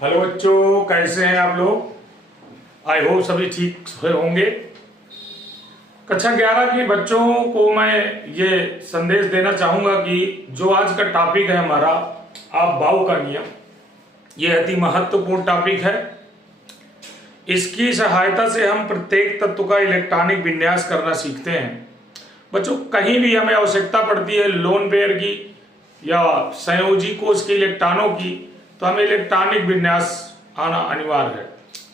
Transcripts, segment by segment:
Hello बच्चों, कैसे हैं आप लोग। आई होप सभी ठीक होंगे। कक्षा 11 के बच्चों को मैं ये संदेश देना चाहूंगा कि जो आज का टॉपिक है हमारा आप बाउ का नियम, ये अति महत्वपूर्ण टॉपिक है। इसकी सहायता से हम प्रत्येक तत्व का इलेक्ट्रॉनिक विन्यास करना सीखते हैं। बच्चों, कहीं भी हमें आवश्यकता पड़ती है लोन पेयर की या संयोजी कोष के इलेक्ट्रॉनों की, तो हमें इलेक्ट्रॉनिक विन्यास आना अनिवार्य है।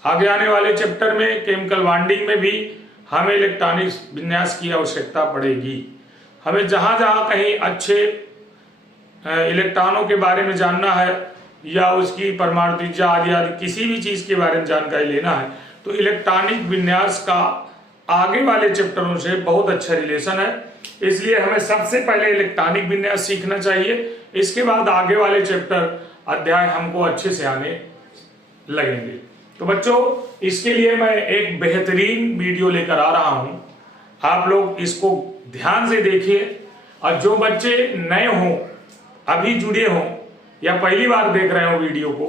आगे आने वाले चैप्टर में केमिकल बॉन्डिंग में भी हमें इलेक्ट्रॉनिक विन्यास की आवश्यकता पड़ेगी। हमें जहाँ जहाँ कहीं अच्छे इलेक्ट्रॉनों के बारे में जानना है या उसकी परमाणु त्रिज्या आदि आदि किसी भी चीज़ के बारे में जानकारी लेना है, तो इलेक्ट्रॉनिक विन्यास का आगे वाले चैप्टरों से बहुत अच्छा रिलेशन है। इसलिए हमें सबसे पहले इलेक्ट्रॉनिक विन्यास सीखना चाहिए। इसके बाद आगे वाले चैप्टर अध्याय हमको अच्छे से आने लगेंगे। तो बच्चों, इसके लिए मैं एक बेहतरीन वीडियो लेकर आ रहा हूं। आप लोग इसको ध्यान से देखिए, और जो बच्चे नए हों, अभी जुड़े हों या पहली बार देख रहे हो वीडियो को,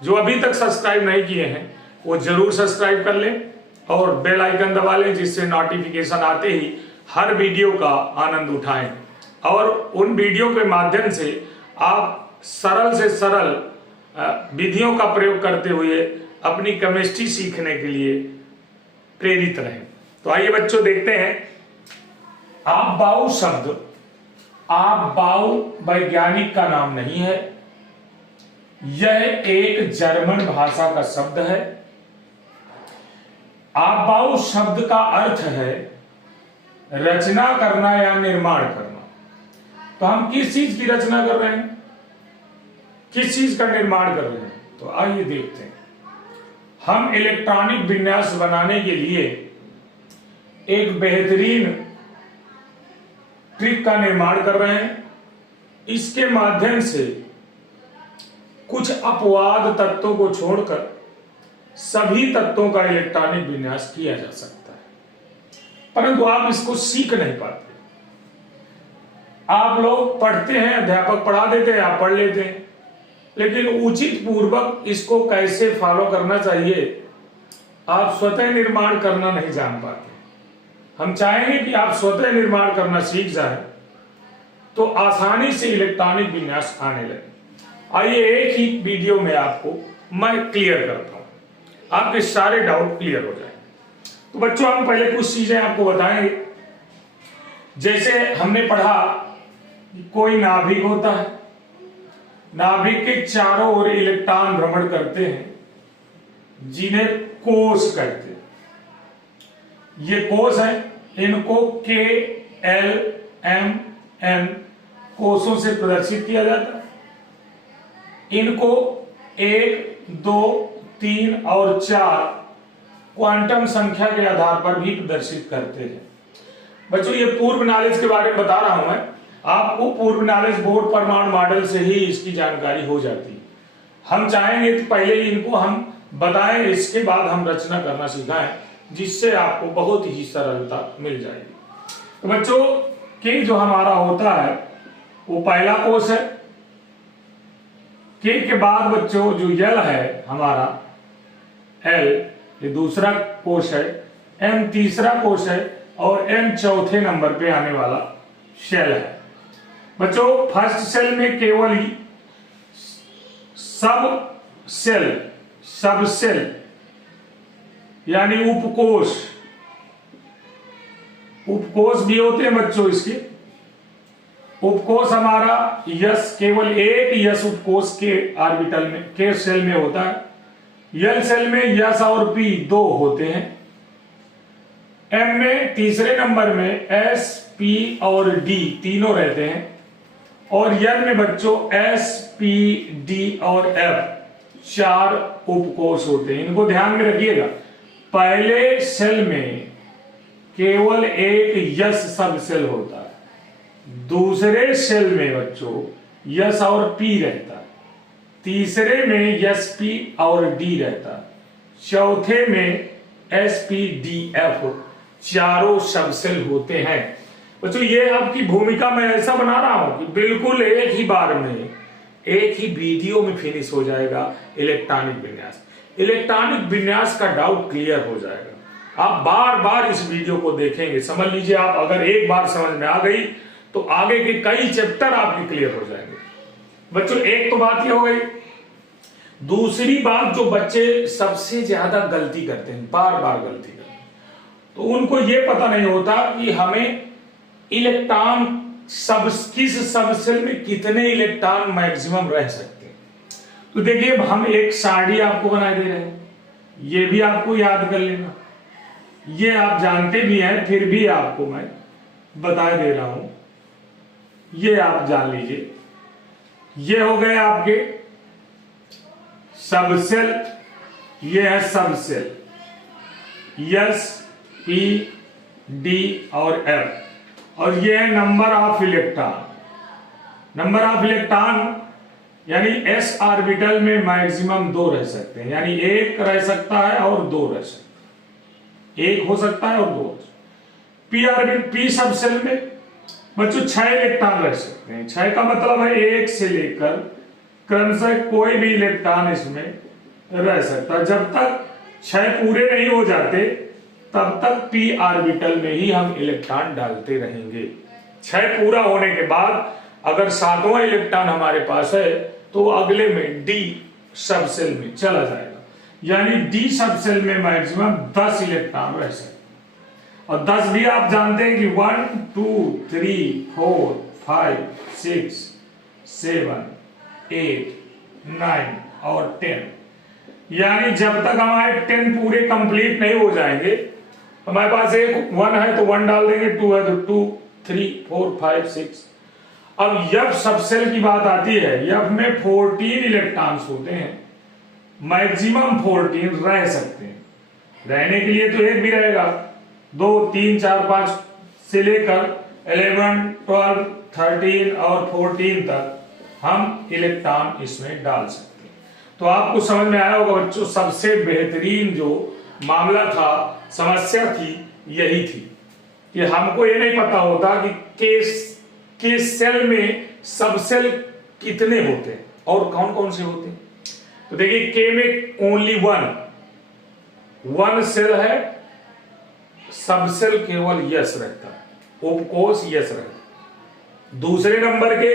जो अभी तक सब्सक्राइब नहीं किए हैं वो जरूर सब्सक्राइब कर लें और बेल आइकन दबा लें, जिससे नोटिफिकेशन आते ही हर वीडियो का आनंद उठाएं। और उन वीडियो के माध्यम से आप सरल से सरल विधियों का प्रयोग करते हुए अपनी केमिस्ट्री सीखने के लिए प्रेरित रहें। तो आइए बच्चों, देखते हैं। आप बाउ शब्द, आप बाउ वैज्ञानिक का नाम नहीं है, यह एक जर्मन भाषा का शब्द है। आप बाउ शब्द का अर्थ है रचना करना या निर्माण करना। तो हम किस चीज की रचना कर रहे हैं, किस चीज का निर्माण कर रहे हैं, तो आइए देखते हैं। हम इलेक्ट्रॉनिक विन्यास बनाने के लिए एक बेहतरीन ट्रिक का निर्माण कर रहे हैं। इसके माध्यम से कुछ अपवाद तत्वों को छोड़कर सभी तत्वों का इलेक्ट्रॉनिक विन्यास किया जा सकता है, परंतु आप इसको सीख नहीं पाते। आप लोग पढ़ते हैं, अध्यापक पढ़ा देते हैं, आप पढ़ लेते हैं, लेकिन उचित पूर्वक इसको कैसे फॉलो करना चाहिए आप स्वतः निर्माण करना नहीं जान पाते। हम चाहेंगे कि आप स्वतः निर्माण करना सीख जाएं, तो आसानी से इलेक्ट्रॉनिक विन्यास आने लगे। आइए एक ही वीडियो में आपको मैं क्लियर करता हूं, आपके सारे डाउट क्लियर हो जाए। तो बच्चों, हम पहले कुछ चीजें आपको बताएंगे। जैसे हमने पढ़ा कोई नाभिक होता है, नाभिक के चारों ओर इलेक्ट्रॉन भ्रमण करते हैं, जिन्हें कोष कहते हैं। ये कोष है, इनको KLMN कोषों से प्रदर्शित किया जाता है। इनको 1, 2, 3 और 4 क्वांटम संख्या के आधार पर भी प्रदर्शित करते हैं। बच्चों, ये पूर्व नॉलेज के बारे में बता रहा हूं मैं आपको। पूर्व नॉलेज बोर्ड परमाणु मॉडल से ही इसकी जानकारी हो जाती है। हम चाहेंगे तो पहले इनको हम बताएं, इसके बाद हम रचना करना सिखाएं, जिससे आपको बहुत ही सरलता मिल जाएगी। तो बच्चों, के जो हमारा होता है वो पहला कोष है। के बाद बच्चों जो यल है हमारा, एल ये दूसरा कोष है, एम तीसरा कोष है और एन चौथे नंबर पे आने वाला शेल है। बच्चों, फर्स्ट सेल में केवल ही सब सेल यानी उपकोष भी होते हैं बच्चों। इसके उपकोष हमारा यस, केवल एक यस उपकोष के ऑर्बिटल में, के सेल में होता है। यल सेल में यस और पी 2 होते हैं। एम में तीसरे नंबर में एस, पी और डी तीनों रहते हैं। और यल में बच्चों एस, पी, डी और एफ 4 उपकोष होते हैं। इनको ध्यान में रखिएगा। पहले सेल में केवल एक यस सब सेल होता है, दूसरे सेल में बच्चों यस और पी रहता है, तीसरे में यस, पी और डी रहता है, चौथे में एस, पी, डी, एफ 4 सब सेल होते हैं। बच्चों, ये आपकी भूमिका मैं ऐसा बना रहा हूं कि बिल्कुल एक ही बार में एक ही वीडियो में फिनिश हो जाएगा इलेक्ट्रॉनिक विन्यास। इलेक्ट्रॉनिक विन्यास का डाउट क्लियर हो जाएगा। आप बार बार इस वीडियो को देखेंगे, समझ लीजिए आप अगर एक बार समझ में आ गई तो आगे के कई चैप्टर आपके क्लियर हो जाएंगे। बच्चों एक तो बात ये हो गई। दूसरी बात, जो बच्चे सबसे ज्यादा गलती करते हैं, बार बार गलती करते हैं, तो उनको ये पता नहीं होता कि हमें इलेक्ट्रॉन किस सबसेल में कितने इलेक्ट्रॉन मैक्सिमम रह सकते हैं। तो देखिए हम एक सारणी आपको बना दे रहे हैं, ये भी आपको याद कर लेना, ये आप जानते भी हैं फिर भी आपको मैं बता दे रहा हूं, ये आप जान लीजिए। ये हो गए आपके सबसेल, ये है सबसेल एस पी डी और एफ, और ये है number of electron. Number of electron यानी एस ऑर्बिटल में मैक्सिमम 2 रह सकते हैं, यानी 1 रह सकता है और 2 रह सकते हैं, 1 हो सकता है और 2 हो सकता है। पी ऑर्बिट पी सबसेल में बच्चों 6 इलेक्ट्रॉन रह सकते हैं। 6 का मतलब है 1 से लेकर क्रमशः कोई भी इलेक्ट्रॉन इसमें रह सकता है। जब तक 6 पूरे नहीं हो जाते तब तक पी ऑर्बिटल में ही हम इलेक्ट्रॉन डालते रहेंगे। 6 पूरा होने के बाद अगर 7वां इलेक्ट्रॉन हमारे पास है तो अगले में डी सबसेल में चला जाएगा, यानी डी सबसेल में मैक्सिमम 10 इलेक्ट्रॉन रह सकते हैं। और 10 भी आप जानते हैं कि 1 2 3 4 5 6 7 8 9 और 10, यानी जब तक हमारे 10 पूरे कंप्लीट नहीं हो जाएंगे, हमारे पास एक 1 है तो 1 डाल देंगे, 2 है तो 2 3 4 5 6। अब यफ सबसेल की बात आती है, यफ में 14 इलेक्ट्रॉन्स होते हैं, मैक्सिमम 14 रह सकते हैं। रहने के लिए तो एक भी रहेगा, 2 3 4 5 से लेकर 11 12 13 और 14 तक हम इलेक्ट्रॉन इसमें डाल सकते हैं। तो आपको समझ में आया होगा बच्चों, सबसे बेहतरीन जो मामला था, समस्या थी, यही थी कि हमको ये नहीं पता होता कि के सेल में सबसेल कितने होते हैं और कौन कौन से होते हैं। तो देखिए के में ओनली 1 सेल है, सबसेल केवल यस रहता है, उपकोष यस रहता है। दूसरे नंबर के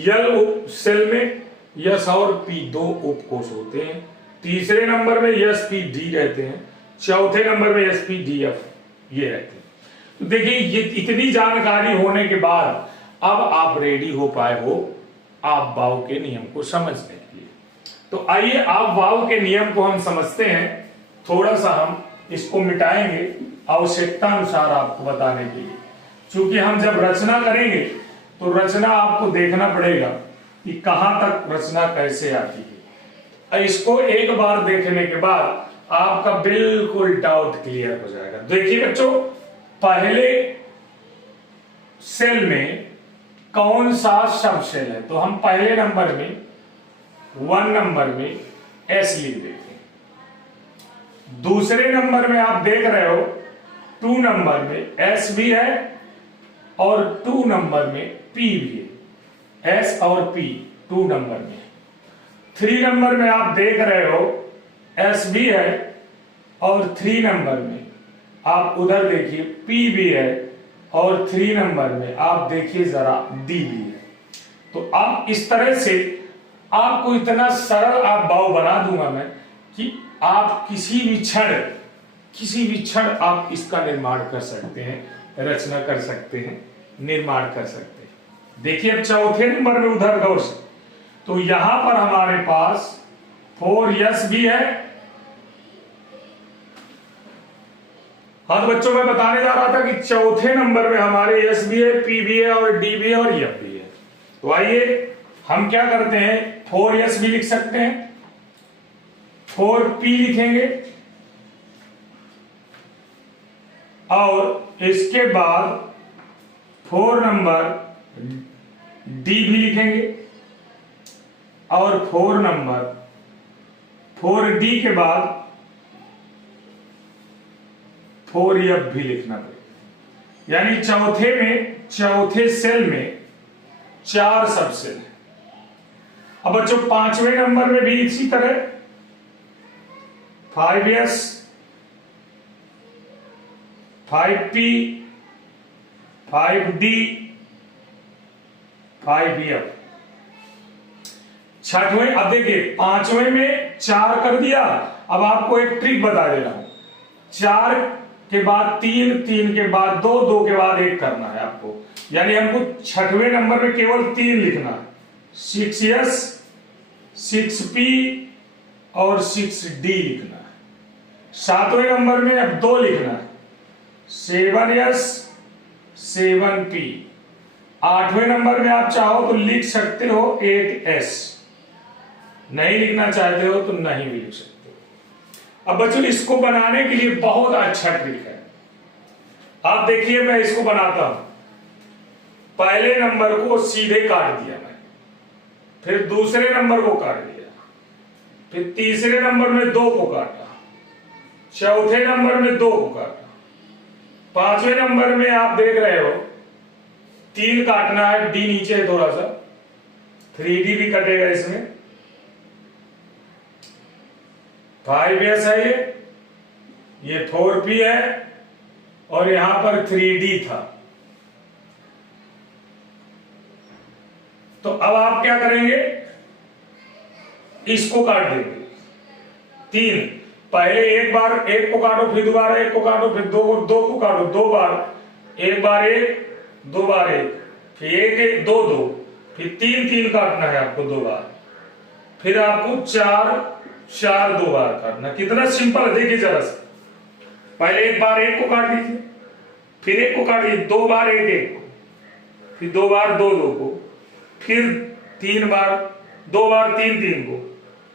यल सेल में यस और पी 2 उपकोष होते हैं। तीसरे नंबर में यस पी डी रहते हैं। चौथे नंबर में एस पी डी एफ ये रहते हैं। तो देखिए ये इतनी जानकारी होने के बाद अब आप रेडी हो पाए हो आप वाव के नियम को समझने के लिए। तो आइए आप वाव के नियम को हम समझते हैं। थोड़ा सा हम इसको मिटाएंगे आवश्यकता अनुसार आपको बताने के लिए, क्योंकि हम जब रचना करेंगे तो रचना आपको देखना पड़ेगा कि कहां तक रचना कैसे आती है। इसको एक बार देखने के बाद आपका बिल्कुल डाउट क्लियर हो जाएगा। देखिए बच्चों, पहले सेल में कौन सा सब सेल है, तो हम पहले नंबर में 1 नंबर में एस लिख देते हैं। दूसरे नंबर में आप देख रहे हो 2 नंबर में एस भी है और 2 नंबर में पी भी है, एस और पी 2 नंबर में। 3 नंबर में आप देख रहे हो एस भी है और 3 नंबर में आप उधर देखिए पी भी है और 3 नंबर में आप देखिए जरा डी भी है। तो अब इस तरह से आपको इतना सरल आप भाव बना दूंगा मैं कि आप किसी भी क्षण आप इसका निर्माण कर सकते हैं, रचना कर सकते हैं, निर्माण कर सकते हैं। देखिए अब चौथे नंबर में उधर गौर से, तो यहां पर हमारे पास 4s भी है। हाँ तो बच्चों मैं बताने जा रहा था कि चौथे नंबर में हमारे एस भी है, पी भी है और डी भी है और एफ भी है। तो आइए हम क्या करते हैं, 4s भी लिख सकते हैं, 4p लिखेंगे और इसके बाद 4 नंबर डी भी लिखेंगे और 4 नंबर 4d के बाद 4f भी लिखना पड़ेगा। यानी चौथे सेल में 4 सबसेल है। अब बच्चों 5वें नंबर में भी इसी तरह 5s 5p 5d 5f। छठवें, अब देखिए 5वें में 4 कर दिया। अब आपको एक ट्रिक बता दे रहा हूं, 4 के बाद 3, 3 के बाद 2, 2 के बाद 1 करना है आपको। यानी हमको 6वें नंबर में केवल 3 लिखना है, 6s 6p और 6d लिखना है। 7वें नंबर में अब 2 लिखना है, 7s 7p। 8वें नंबर में आप चाहो तो लिख सकते हो 8s, नहीं लिखना चाहते हो तो नहीं भी लिख सकते हो। अब बच्चों इसको बनाने के लिए बहुत अच्छा ट्रिक है। आप देखिए मैं इसको बनाता हूं। पहले नंबर को सीधे काट दिया मैं, फिर दूसरे नंबर को काट दिया, फिर तीसरे नंबर में 2 को काटा, चौथे नंबर में 2 को काटा, 5वें नंबर में आप देख रहे हो 3 काटना है, डी नीचे है थोड़ा सा, 3d भी कटेगा इसमें, 5s है ये 4p है और यहां पर 3d था। तो अब आप क्या करेंगे, इसको काट देंगे 3। पहले एक बार 1 को काटो, फिर दोबारा 1 को काटो, फिर 2 को काटो, 2 बार, 1 बार 1, 2 बार 1, फिर 1 1 2 2, फिर 3 3 काटना है आपको 2 बार, फिर आपको 4 4 2 बार काटना। कितना सिंपल है देखिए जरा सा। पहले 1 बार 1 को काट लीजिए, फिर 1 को काटिए, 2 बार 1 1 को, फिर 2 बार 2 2 को, फिर 3 बार, 2 बार 3 3 को,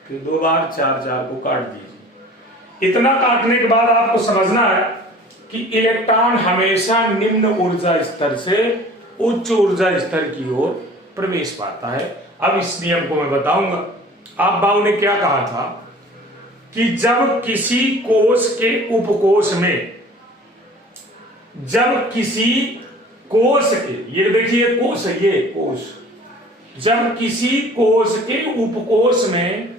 फिर 2 बार 4 4 को काट दीजिए। इतना काटने के बाद आपको समझना है कि इलेक्ट्रॉन हमेशा निम्न ऊर्जा स्तर से उच्च ऊर्जा स्तर की ओर प्रवेश पाता है। अब इस नियम को मैं बताऊंगा। आप बाबू ने क्या कहा था कि जब किसी कोश के उपकोश में, जब किसी कोश के, ये देखिए कोश है, ये कोश, जब किसी कोश के उपकोश में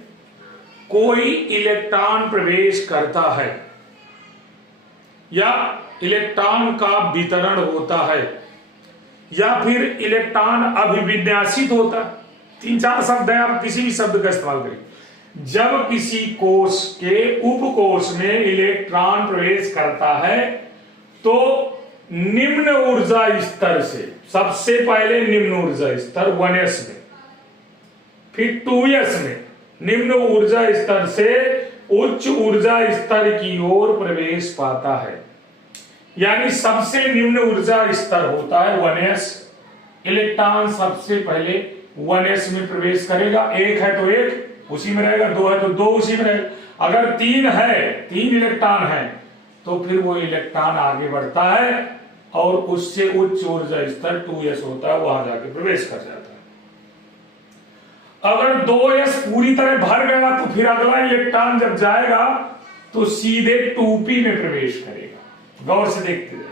कोई इलेक्ट्रॉन प्रवेश करता है या इलेक्ट्रॉन का वितरण होता है या फिर इलेक्ट्रॉन अभिविन्यासित होता है, 3-4 शब्द है, आप किसी भी शब्द का इस्तेमाल करें। जब किसी कोश के उपकोश में इलेक्ट्रॉन प्रवेश करता है तो निम्न ऊर्जा स्तर से, सबसे पहले निम्न ऊर्जा स्तर 1s में, फिर 2s में, निम्न ऊर्जा स्तर से उच्च ऊर्जा स्तर की ओर प्रवेश पाता है। यानी सबसे निम्न ऊर्जा स्तर होता है 1s। इलेक्ट्रॉन सबसे पहले 1s में प्रवेश करेगा, 1 है तो 1 उसी में रहेगा, 2 है तो 2 उसी में रहेगा। अगर 3 है, 3 इलेक्ट्रॉन है तो फिर वो इलेक्ट्रॉन आगे बढ़ता है और उससे उच्च ऊर्जा स्तर 2s होता है, वहां जाके प्रवेश कर जाता है। अगर 2s पूरी तरह भर गया तो फिर अगला इलेक्ट्रॉन जब जाएगा तो सीधे 2p में प्रवेश करेगा। गौर से देखते रहिए,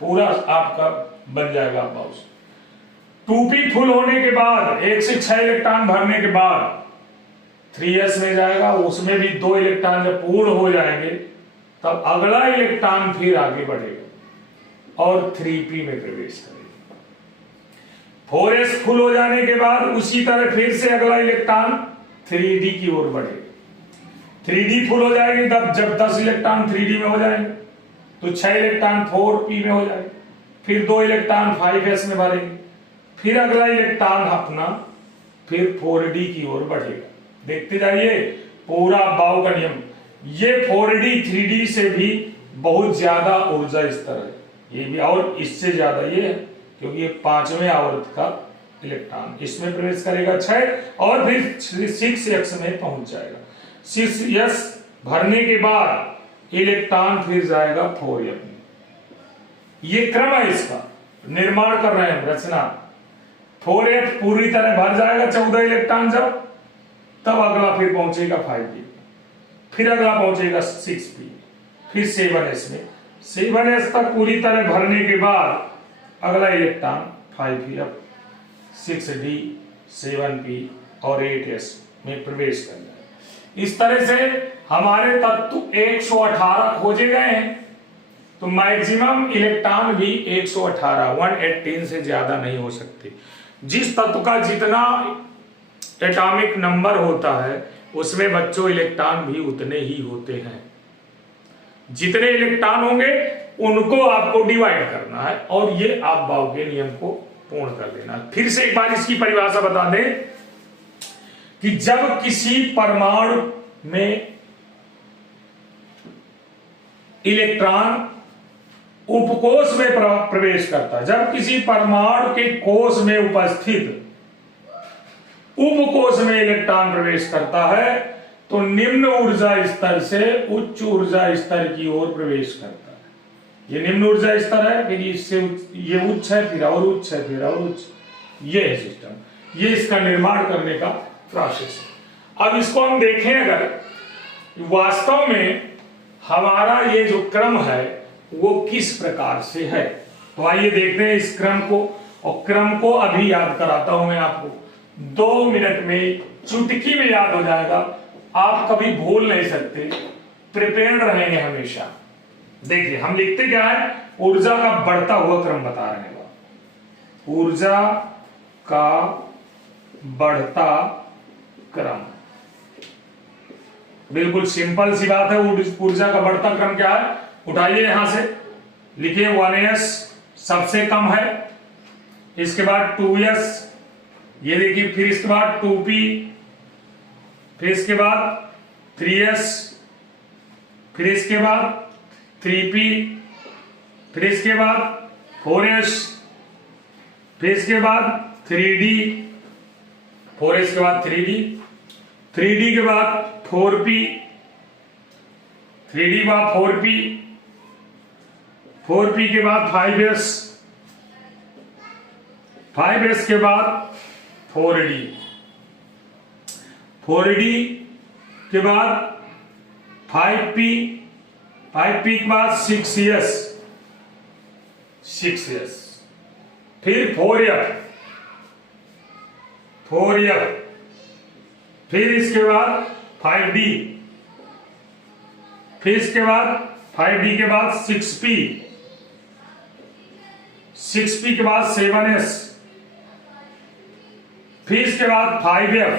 पूरा आपका बन जाएगा बाउस। 2p फुल होने के बाद, 1 से 6 इलेक्ट्रॉन भरने के बाद 3s में जाएगा, उसमें भी 2 इलेक्ट्रॉन जब पूर्ण हो जाएंगे तब अगला इलेक्ट्रॉन फिर आगे बढ़ेगा और 3p में प्रवेश करेगा। 4s फुल हो जाने के बाद उसी तरह फिर से अगला इलेक्ट्रॉन 3d की ओर बढ़ेगा। 3d फुल हो जाएगी तब जब 10 इलेक्ट्रॉन 3d में हो जाएंगे तो 6 इलेक्ट्रॉन 4p में हो जाएंगे, फिर 2 इलेक्ट्रॉन 5s में भरेंगे, फिर अगला इलेक्ट्रॉन अपना फिर 4d की ओर बढ़ेगा। देखते जाइए पूरा बाउ का नियम। ये 4d 3d से भी बहुत ज्यादा ऊर्जा स्तर है, ये भी, और इससे ज्यादा ये है क्योंकि ये 5वें आवर्त का इलेक्ट्रॉन इसमें प्रवेश करेगा 6 और फिर 6s में पहुंच जाएगा। 6s भरने के बाद इलेक्ट्रॉन फिर जाएगा 4s में। ये क्रम है, इसका निर्माण कर रहे हैं रचना। 4s पूरी तरह भर जाएगा 14 इलेक्ट्रॉन जब, तब अगला फिर पहुंचेगा 5p, फिर अगला पहुंचेगा 6p, फिर 7s में। 7s तक पूरी तरह भरने के बाद अगला इलेक्ट्रॉन 5p, 6d, 7p, और 8s में प्रवेश कर जाए। इस तरह से हमारे तत्व 118 खोजे गए हैं। तो मैक्सिमम इलेक्ट्रॉन भी 118 118 से ज्यादा नहीं हो सकते। जिस तत्व का जितना एटॉमिक नंबर होता है उसमें बच्चों इलेक्ट्रॉन भी उतने ही होते हैं। जितने इलेक्ट्रॉन होंगे उनको आपको डिवाइड करना है और ये आप बाउ के नियम को पूर्ण कर देना। फिर से एक बार इसकी परिभाषा बता दें कि जब किसी परमाणु में इलेक्ट्रॉन उपकोष में प्रवेश करता है, जब किसी परमाणु के कोष में उपस्थित उपकोष में इलेक्ट्रॉन प्रवेश करता है तो निम्न ऊर्जा स्तर से उच्च ऊर्जा स्तर की ओर प्रवेश करता है। ये निम्न ऊर्जा स्तर है, फिर इससे ये उच्च है, फिर और उच्च है, फिर और उच्च। ये है सिस्टम, ये इसका निर्माण करने का प्रोसेस है। अब इसको हम देखें अगर वास्तव में हमारा ये जो क्रम है वो किस प्रकार से है, तो आइए देखते हैं इस क्रम को। और क्रम को अभी याद कराता हूं मैं आपको, 2 मिनट में चुटकी में याद हो जाएगा, आप कभी भूल नहीं सकते, प्रिपेयर्ड रहेंगे हमेशा। देखिए हम लिखते क्या है, ऊर्जा का बढ़ता हुआ क्रम बता रहे हैं। ऊर्जा का बढ़ता क्रम, बिल्कुल सिंपल सी बात है। ऊर्जा का बढ़ता क्रम क्या है, उठाइए यहां से, लिखिए 1s सबसे कम है, इसके बाद 2s, ये देखिए, फिर इसके बाद 2p, फिर इसके बाद 3s, फिर इसके बाद 3p, फिर इसके बाद 4s, फिर इसके बाद 3d, 4s के बाद 3d, 3d के बाद 4p, 3d के बाद 4p, 4p के बाद 5s, 5s के बाद 4d, 4d के बाद 5p, 5p के बाद 6s, 6s, फिर 4f, 4f, फिर इसके बाद 5d, फिर इसके बाद 5d के बाद 6p, 6p के बाद 7s, फिर इसके बाद 5f,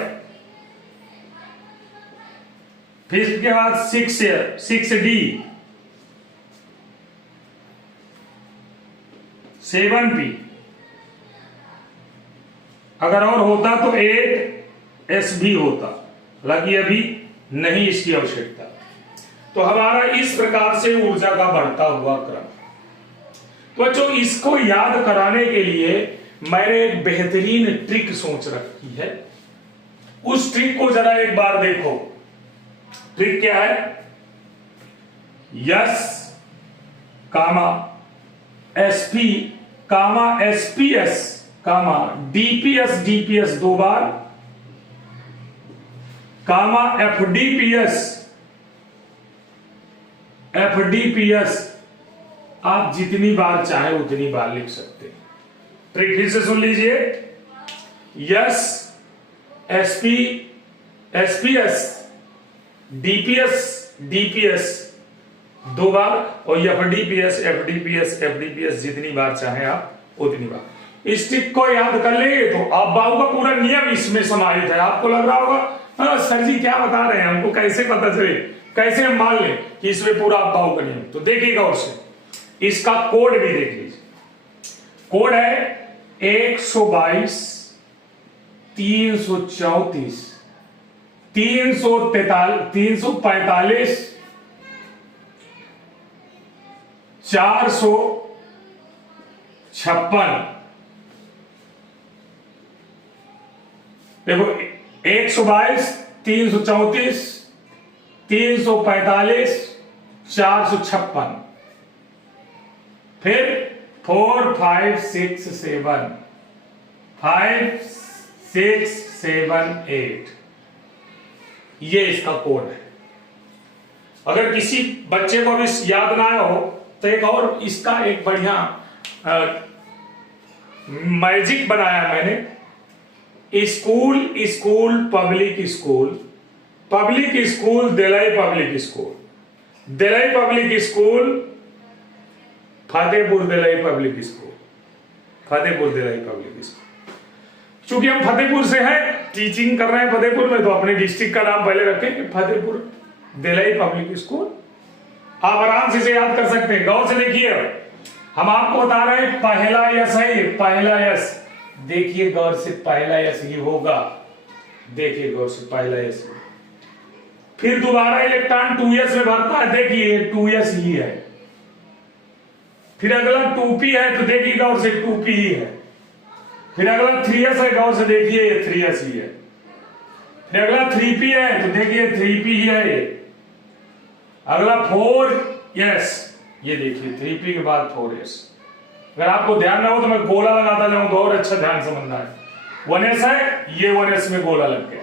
फिर इसके बाद 6d, 7p, अगर और होता तो 8s भी होता, हालांकि अभी नहीं इसकी आवश्यकता। तो हमारा इस प्रकार से ऊर्जा का बढ़ता हुआ क्रम। तो बच्चों इसको याद कराने के लिए मैंने एक बेहतरीन ट्रिक सोच रखी है, उस ट्रिक को जरा एक बार देखो। ट्रिक क्या है, यस कामा sp कामा sps कामा dps 2 बार कामा fdps आप जितनी बार चाहे उतनी बार लिख सकते हैं। ट्रिक फिर से सुन लीजिए, यस sp sps dps 2 बार और fdps जितनी बार चाहे आप उतनी बार। इस ट्रिक को याद कर लेंगे तो आप बाहु का पूरा नियम इसमें समाहित है। आपको लग रहा होगा सर जी क्या बता रहे हैं, हमको कैसे पता चले, कैसे हम मान लें कि इसमें पूरा आप बाहु का नियम। तो देखिएगा उससे इसका कोड भी देख लीजिए। कोड है 122 334 345 456। देखो 122 334 345 456, फिर 4 5 6 7 5 6 7 8, ये इसका कोड है। अगर किसी बच्चे को भी याद ना आया हो तो एक और इसका एक बढ़िया मैजिक बनाया मैंने। School school public school, public school दिलाई पब्लिक स्कूल, दिलाई पब्लिक स्कूल फतेहपुर दिलाई पब्लिक स्कूल, फतेहपुर दिलाई पब्लिक स्कूल। चूंकि हम फतेहपुर से हैं, टीचिंग कर रहे हैं फतेहपुर में, तो अपने डिस्ट्रिक्ट का नाम पहले रखें कि फतेहपुर दिलाई पब्लिक स्कूल। आप आराम से इसे याद कर सकते हैं। गौर से देखिए, हम आपको बता रहे हैं पहला यस है ये, पहला यस। देखिए गौर से, पहला यस ये होगा, देखिए गौर से पहला यस। फिर दोबारा इलेक्ट्रॉन 2s में भरता है, देखिए 2s ही है। फिर अगला 2p है, तो देखिए गौर से 2p ही है। फिर अगला 3s है, गौर से देखिए ये 3s ही है। फिर अगला 3p है, तो देखिए 3p ही है ये। अगला 4s, ये देखिए 3p के बाद 4s। अगर आपको ध्यान ना हो तो मैं गोला लगाता जाऊं तो और अच्छा ध्यान समझना है। 1s है, ये 1s में गोला लग गया।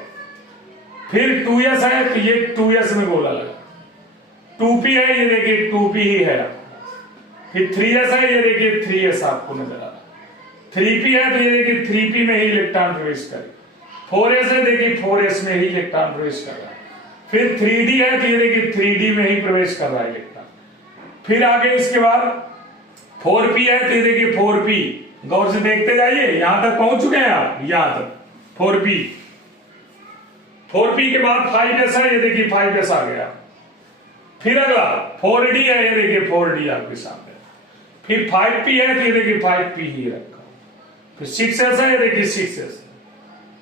फिर 2s है, तो ये 2s में गोला लगा। 2p है, ये देखिए 2p ही है। फिर 3s है, ये देखिए 3s आपको नजर आ रहा है। 3p है, तो ये देखिए 3p में ही इलेक्ट्रॉन प्रवेश करे। 4s है, देखिए 4s में ही इलेक्ट्रॉन प्रवेश कर रहा है। फिर 3d है, तो ये देखिए 3d में ही प्रवेश कर रहा है इलेक्ट्रॉन। फिर आगे इसके बाद 4p है, तो ये देखिए 4p। गौर से देखते जाइए, यहां तक पहुंच चुके हैं आप, यहां तक 4p। 4p के बाद 5s है, ये देखिए 5s आ गया। फिर अगला 4d है, ये देखिए 4d आपके सामने। फिर 5p है, तो ये देखिए 5p ही रखा। फिर 6s है, ये देखिए 6s।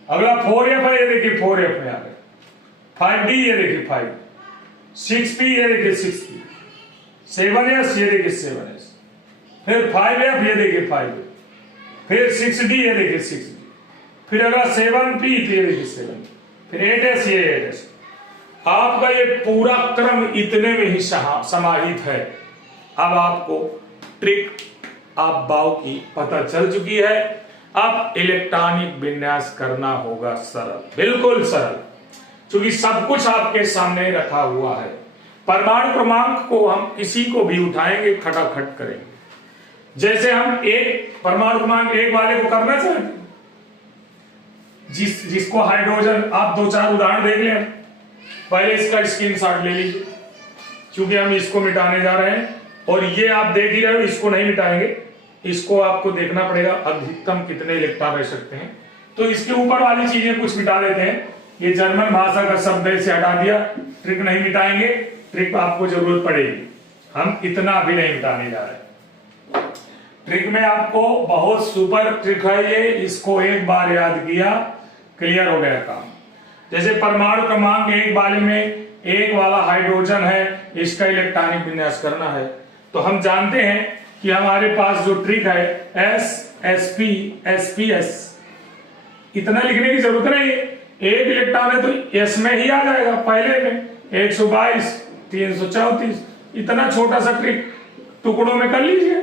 अगला 4f है, ये देखिए 4f में आ गया। 5d, ये देखिए 5। 6p, ये देखिए 6p। 7s, ये देखिए 7s। फिर 5f, ये देखिए 5f। फिर 6d, ये देखिए 6d। फिर अगला 7p, ये देखिए 7। फिर 8s, ये 8s। आपका ये पूरा क्रम इतने में ही समाहित है। अब आपको ट्रिक आप बाव की पता चल चुकी है। अब इलेक्ट्रॉनिक विन्यास करना होगा सरल, बिल्कुल सरल, क्योंकि सब कुछ आपके सामने रखा हुआ है। परमाणु क्रमांक को हम किसी को भी उठाएंगे, खटाखट करेंगे। जैसे हम एक परमाणु क्रमांक 1 वाले को करना चाहते हैं, जिसको हाइड्रोजन, आप 2-4 उदाहरण देख लें। पहले इसका स्क्रीनशॉट ले लीजिए, क्योंकि हम इसको मिटाने जा रहे हैं। और ये आप देख ही रहे हो, इसको नहीं मिटाएंगे, इसको आपको देखना पड़ेगा अधिकतम कितने इलेक्ट्रॉन रह सकते हैं। तो इसके ऊपर वाली चीजें कुछ मिटा देते हैं। ये जर्मन भाषा का शब्द है, इसे हटा दिया। ट्रिक नहीं मिटाएंगे, ट्रिक आपको जरूरत पड़ेगी, हम इतना भी नहीं मिटाने जा रहे। ट्रिक में आपको बहुत सुपर ट्रिक है ये, इसको एक बार याद किया क्लियर हो गया काम। जैसे परमाणु क्रमांक 1 वाले में 1 वाला हाइड्रोजन है, इसका इलेक्ट्रॉनिक विन्यास करना है। तो हम जानते हैं कि हमारे पास जो ट्रिक है S sp sps, इतना लिखने की जरूरत नहीं है। 1 इलेक्ट्रॉन है तो S में ही आ जाएगा, पहले में 122 334, इतना छोटा सा ट्रिक टुकड़ों में कर लीजिए।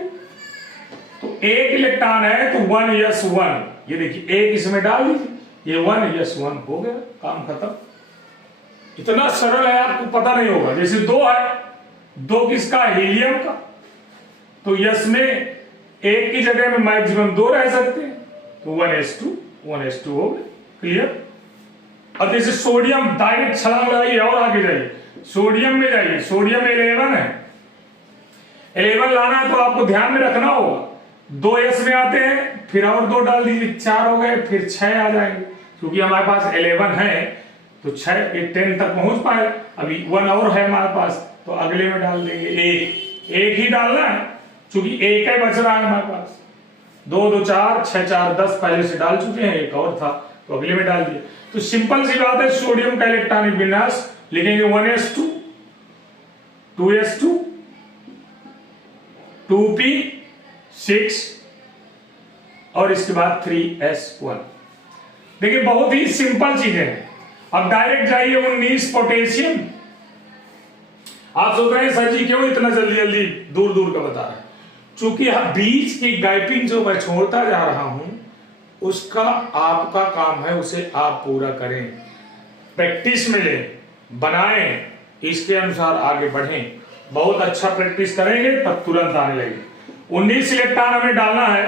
तो 1 इलेक्ट्रॉन है तो 1s1, ये देखिए 1 इसमें डाल दीजिए, ये 1s1 हो गया, काम खत्म। इतना सरल है, आपको पता नहीं होगा। जैसे 2 है, 2 किसका, हीलियम का, तो यस में 1 की जगह में मैक्सिमम 2 रह सकते हैं, तो 1s2 हो गया, क्लियर। अब जैसे सोडियम, डायरेक्ट छलांग लगाइए और आगे जाइए, सोडियम में जाइए। सोडियम 11 है, 11 लाना है तो आपको ध्यान में रखना होगा, 2s में आते हैं, फिर और 2 डाल दीजिए, 4 हो गए, फिर 6 आ जाएंगे। क्योंकि हमारे पास 11 है तो 6 10 तक पहुंच पाए, अभी 1 और है हमारे पास, तो अगले में डाल देंगे 1 ही डालना है, क्योंकि 1 ही बच रहा है हमारे पास। 2 2 4 6 4 10 पहले से डाल चुके हैं, 1 और था तो अगले में डाल दिए। तो सिंपल सी बात है, सोडियम का इलेक्ट्रॉनिक विन्यास लिखेंगे 1s2 2s2 2p6 और इसके बाद 3s1। देखिए बहुत ही सिंपल चीजें हैं। अब डायरेक्ट जाइए 19 पोटेशियम। आप सोच रहे हैं सर जी क्यों इतना जल्दी जल्दी दूर दूर का बता रहे हैं? चूंकि बीच की गैपिंग जो मैं छोड़ता जा रहा हूं उसका आपका काम है, उसे आप पूरा करें, प्रैक्टिस में लें, बनाएं, इसके अनुसार आगे बढ़ें। बहुत अच्छा प्रैक्टिस करेंगे तब तुरंत आने लगेगी। 19 इलेक्ट्रॉन हमें डालना है।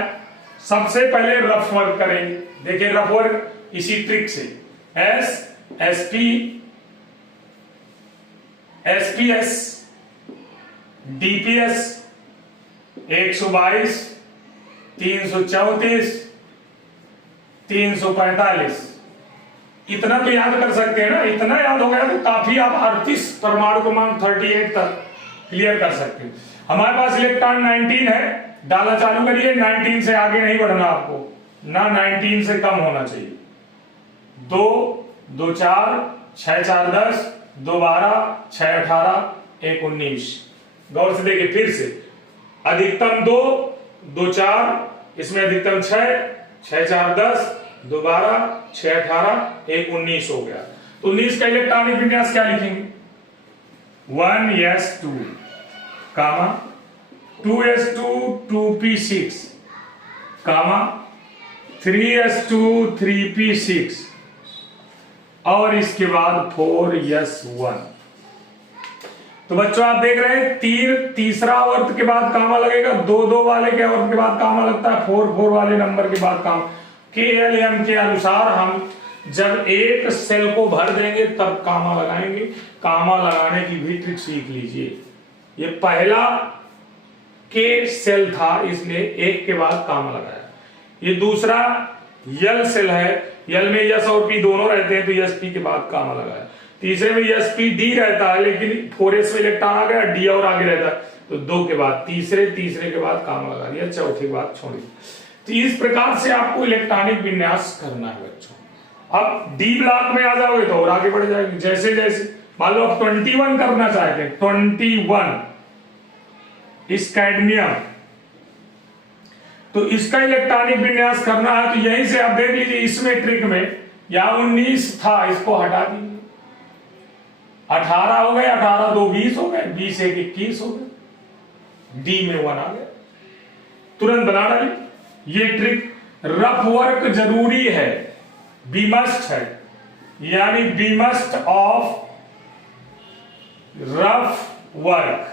सबसे पहले रफ वर्क करेंगे। देखिए रफ वर्क इसी ट्रिक से। SP SPS DPS 122 334 345 इतना तो याद कर सकते हैं ना। इतना याद हो गया तो काफी, आप 38 परमाणु क्रमांक 38 तक क्लियर कर सकते हैं। हमारे पास इलेक्ट्रॉन 19 है, डाला चालू करिए। 19 से आगे नहीं बढ़ना आपको, ना 19 से कम होना चाहिए। 2 2 4 6 4 10 2 12 6 18 1 19। गौर से देखिए फिर से, अधिकतम 2 2 4, इसमें अधिकतम 6 6 4 10 2 12 6 18 1 19 हो गया। तो 19 का इलेक्ट्रॉनिक विन्यास क्या लिखेंगे? 1s2 कामा 2s2 2p6 कामा 3s2 3p6 और इसके बाद 4s1। तो बच्चों आप देख रहे हैं तीसरा वर्त के बाद कामा लगेगा, 2 2 वाले के वर्त के बाद कामा लगता है, 4 4 वाले नंबर के बाद कामा। KLM के अनुसार हम जब एक सेल को भर देंगे तब कामा लगाएंगे। कामा लगाने की भी ट्रिक सीख लीजिए। ये पहला के सेल था इसलिए एक के बाद कामा लगाया। ये दूसरा यल सेल है, यल में यस और पी दोनों रहते हैं तो यस पी के बाद कामा लगाया। तीसरे में यस पी डी रहता है लेकिन 4s में इलेक्ट्रॉन आ गया, डी और आगे रहता है तो 2 के बाद तीसरे के बाद कामा लगा दिया, चौथे के बाद छोड़ दिया। तो इस प्रकार से आपको इलेक्ट्रॉनिक विन्यास करना है बच्चों। अब डी ब्लॉक में आ जाओगे तो और आगे बढ़ जाएगी। जैसे जैसे मान लो आप 21 करना चाहते हैं, 21 इस कैडमियम, तो इसका इलेक्ट्रॉनिक विन्यास करना है तो यहीं से आप देख लीजिए, इसमें ट्रिक में या 19 था, इसको हटा दीजिए, 18 हो गए, 18 2 20 हो गए, 20 1 21 हो गए, डी में 1 आ गया, तुरंत बना डालिए। ये ट्रिक रफ वर्क जरूरी है, बी मस्ट है, यानी be must of rough work.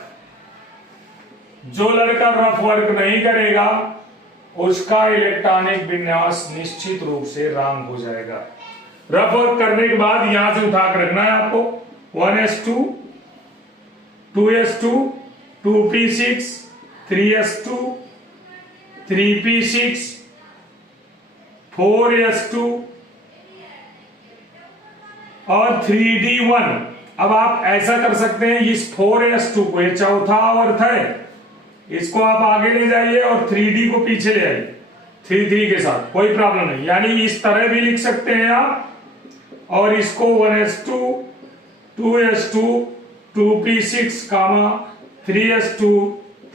जो लड़का रफ वर्क नहीं करेगा उसका इलेक्ट्रॉनिक विन्यास निश्चित रूप से रॉन्ग हो जाएगा। रफ वर्क करने के बाद यहां से उठा कर रखना है आपको 1s2 2s2 2p6 3s2 3p6 4s2 और 3d1। अब आप ऐसा कर सकते हैं, इस 4s2 को, ये चौथा आवर्त है, इसको आप आगे ले जाइए और 3d को पीछे ले आइए 3 3 के साथ, कोई प्रॉब्लम नहीं। यानी इस तरह भी लिख सकते हैं आप, और इसको 1s2 2s2 2p6 कामा 3s2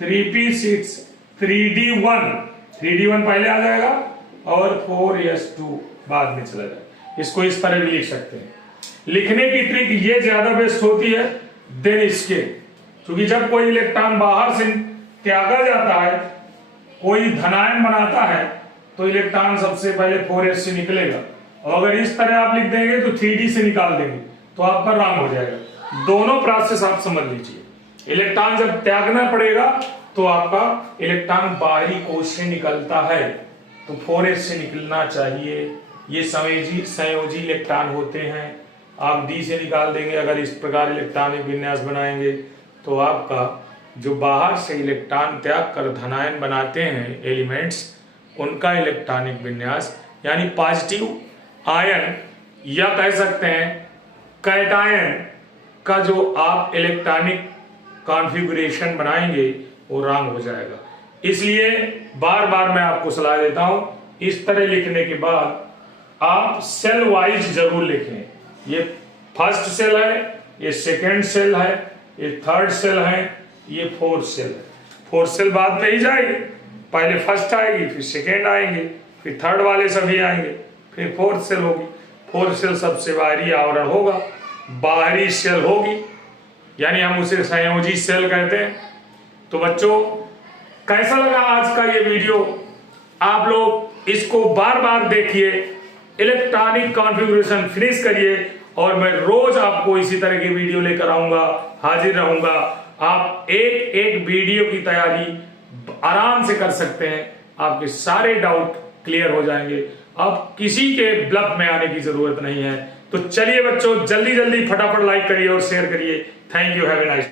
3p6 3d1 पहले आ जाएगा और 4s2 बाद में चला जाएगा। इसको इस तरह भी लिख सकते हैं। लिखने की ट्रिक ये ज्यादा बेस्ट होती है देन इसके, क्योंकि जब कोई इलेक्ट्रॉन बाहर से त्यागा जाता है, कोई धनायन बनाता है, तो इलेक्ट्रॉन सबसे पहले 4s से निकलेगा, और अगर इस तरह आप लिख देंगे तो 3d से निकाल देंगे तो आपका रॉन्ग हो जाएगा। दोनों प्रोसेस आप समझ लीजिए। इलेक्ट्रॉन जब त्यागना पड़ेगा तो आपका इलेक्ट्रॉन बाहरी कोश से निकलता है तो 4s से निकलना चाहिए। ये संयोजी इलेक्ट्रॉन होते हैं, आप डी से निकाल देंगे। अगर इस प्रकार इलेक्ट्रॉनिक विन्यास बनाएंगे तो आपका जो बाहर से इलेक्ट्रॉन त्याग कर धनायन बनाते हैं एलिमेंट्स, उनका इलेक्ट्रॉनिक विन्यास यानी पॉजिटिव आयन या कह सकते हैं कैटायन का जो आप इलेक्ट्रॉनिक कॉन्फ़िगरेशन बनाएंगे वो रॉन्ग हो जाएगा। इसलिए बार बार मैं आपको सलाह देता हूं, इस तरह लिखने के बाद आप सेल वाइज जरूर लिखें। ये फर्स्ट सेल है, ये सेकेंड सेल है, ये थर्ड सेल है, ये फोर्थ सेल है। फोर्थ सेल बाद में ही जाएगी, पहले फर्स्ट आएगी, फिर सेकेंड आएंगे, फिर थर्ड वाले सभी आएंगे, फिर फोर्थ सेल होगी। फोर्थ सेल सबसे बाहरी आवरण होगा, बाहरी सेल होगी, यानी हम उसे संयोजी सेल कहते हैं। तो बच्चों कैसा लगा आज का ये वीडियो? आप लोग इसको बार बार देखिए, इलेक्ट्रॉनिक कॉन्फ़िगरेशन फिनिश करिए, और मैं रोज आपको इसी तरह की वीडियो लेकर आऊंगा, हाजिर रहूंगा। आप एक एक वीडियो की तैयारी आराम से कर सकते हैं, आपके सारे डाउट क्लियर हो जाएंगे। अब किसी के ब्लफ में आने की जरूरत नहीं है। तो चलिए बच्चों, जल्दी जल्दी फटाफट लाइक करिए और शेयर करिए। Thank you, have a nice.